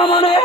come on in.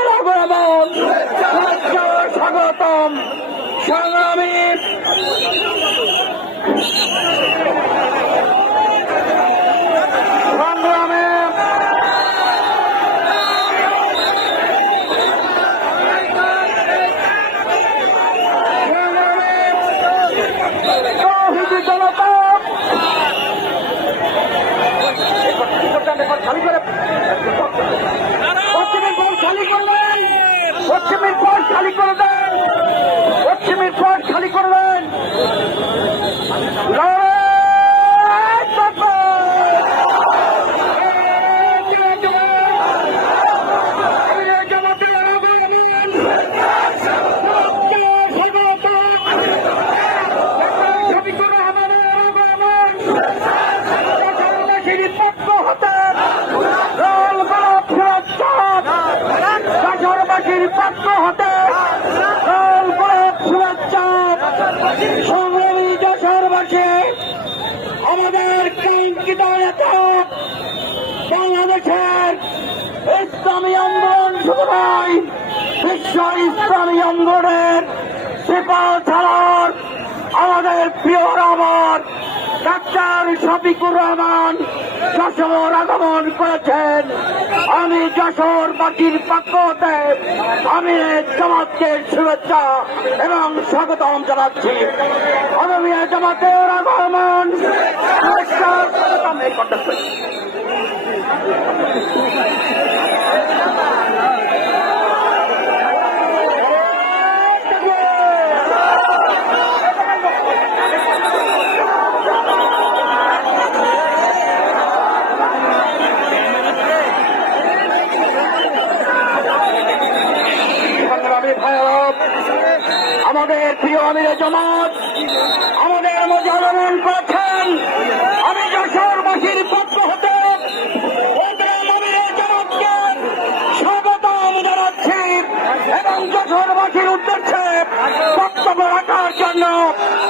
আমাদের কাঙ্ক্ষিত বাংলাদেশের ইসলামী আন্দোলন শুধু নয়, বিশ্ব ইসলামী আন্দোলনের সিপাল ছাড়ার আমাদের প্রিয় রহমান ডাক্তার শফিকুর রহমান যশোর আগমন করেছেন। আমি যশোর বাকির পক্ষতে আমি জামাতকে শুভেচ্ছা এবং স্বাগতম জানাচ্ছি। আমি জামাতের আগমন এই সংগ্রামী আমাদের প্রিয় আমির জামাত আমাদের মধ্যে আগমন যশোরবাসীর উদ্দেশ্যে বক্তব্য রাখার জন্য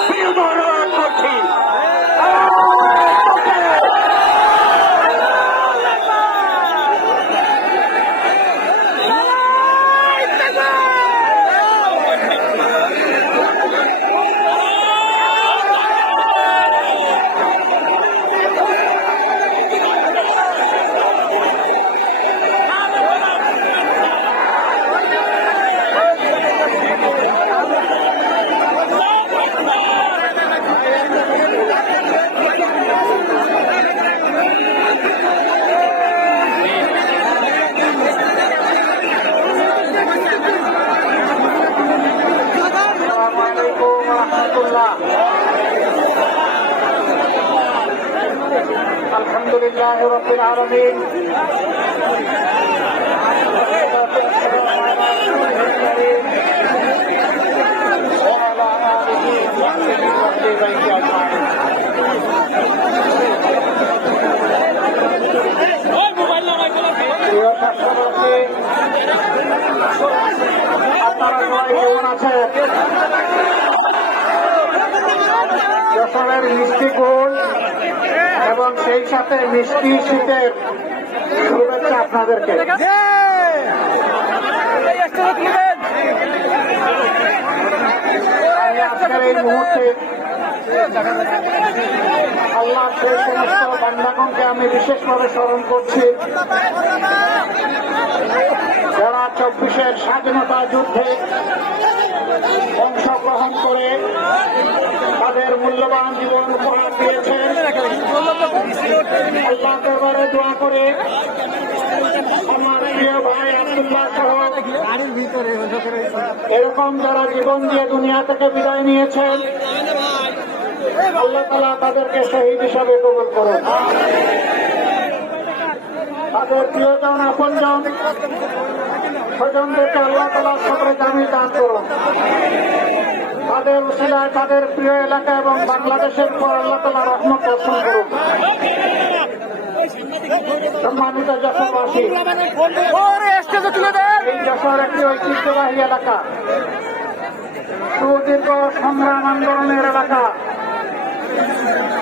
বিরোধ রহমতুল্লাহ আলহামদুলিল্লাহ রবিল আলমিন। প্রিয় যশোরের মিষ্টি গুণ এবং সেই সাথে মিষ্টি শীতের শুভেচ্ছা আপনাদেরকে। মুহূর্তে আল্লাহ সমস্ত আমি বিশেষভাবে স্মরণ করছি। যারা চব্বিশের স্বাধীনতা যুদ্ধে অংশগ্রহণ করে মূল্যবান জীবন দিয়েছেন। আল্লাহ দরবারে দোয়া করে প্রিয় ভাই এরকম যারা জীবন দিয়ে দুনিয়া থেকে বিদায় নিয়েছেন, আল্লাহ তালা তাদেরকে শহীদ হিসাবে কবুল করুন। তাদের প্রিয়জন, আপনজন, স্বজনদেরকে আল্লাহ তালা সকলে জামিয়ে দান করুন। তাদের উশিলায় তাদের প্রিয় এলাকা এবং বাংলাদেশের উপর আল্লাহ তালা রহমত বর্ষণ করুন সম্মানিত যশোরবাসী এই যশোর একটি ঐতিহ্যবাহী এলাকা। সুদীর্ঘ সংগ্রাম আন্দোলনের এলাকা।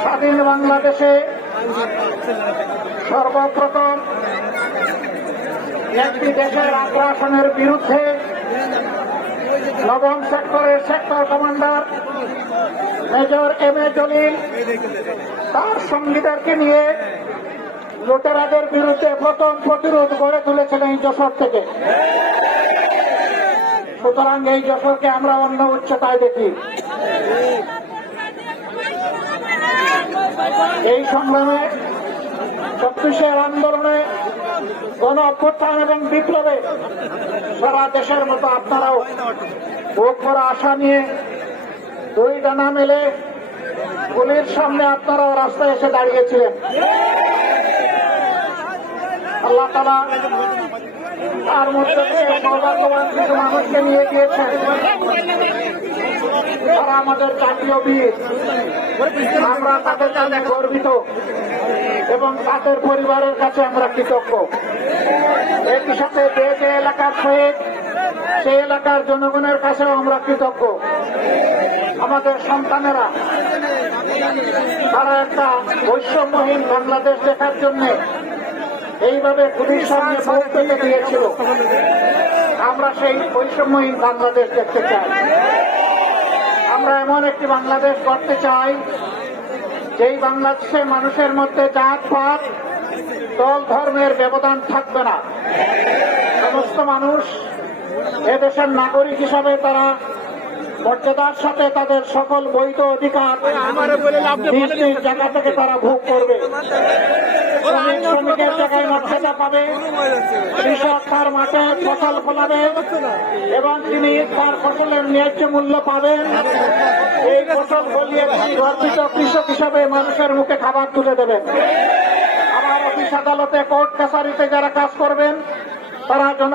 স্বাধীন বাংলাদেশে সর্বপ্রথম একটি দেশের আগ্রাসনের বিরুদ্ধে নবম সেক্টরের sector commander major M A Jalil তার সঙ্গীদেরকে নিয়ে লুটেরাদের বিরুদ্ধে প্রথম প্রতিরোধ গড়ে তুলেছিলেন এই যশোর থেকে। সুতরাং এই যশোরকে আমরা অন্য উচ্চতায় দেখি। এই সংগ্রামে চব্বিশের আন্দোলনে গণ অভ্যুত্থান এবং বিপ্লবে সারা দেশের মতো আপনারাও ভরা আশা নিয়ে দুই ডানা মেলে গুলির সামনে আপনারাও রাস্তায় এসে দাঁড়িয়েছিলেন। আল্লাহ তালা তার মধ্যে থেকে সৌভাগ্যবান কিছু মানুষকে নিয়ে গিয়েছেন। তারা আমাদের জাতীয় বীর। আমরা তাদের জন্য গর্বিত। এবং তাদের পরিবারের কাছে আমরা কৃতজ্ঞ। একই সাথে যে যে এলাকার শহীদ, সেই এলাকার জনগণের কাছেও আমরা কৃতজ্ঞ। আমাদের সন্তানেরা, তারা একটা বৈষম্যহীন বাংলাদেশ দেখার জন্য এইভাবে পুলিশ সামনে ভোট পেতে দিয়েছিল। আমরা সেই বৈষম্যহীন বাংলাদেশ দেখতে চাই। আমরা এমন একটি বাংলাদেশ করতে চাই, যেই বাংলাদেশে মানুষের মধ্যে জাত পাত দল, ধর্মের ব্যবধান থাকবে না। সমস্ত মানুষ এদেশের নাগরিক হিসাবে তারা মর্যাদার সাথে তাদের সকল বৈধ অধিকার নিজ নিজ জায়গা থেকে তারা ভোগ করবে। শ্রমিকের জায়গায় মর্যাদা পাবে। কৃষক তার মাঠে ফসল ফলাবে এবং তিনি তার ফসলের ন্যায্য মূল্য পাবেন। এই ফসল ফলিয়ে গর্বিত কৃষক হিসাবে মানুষের মুখে খাবার তুলে দেবেন। আবার অফিস আদালতে কোর্ট কাছারিতে যারা কাজ করবেন তারা জন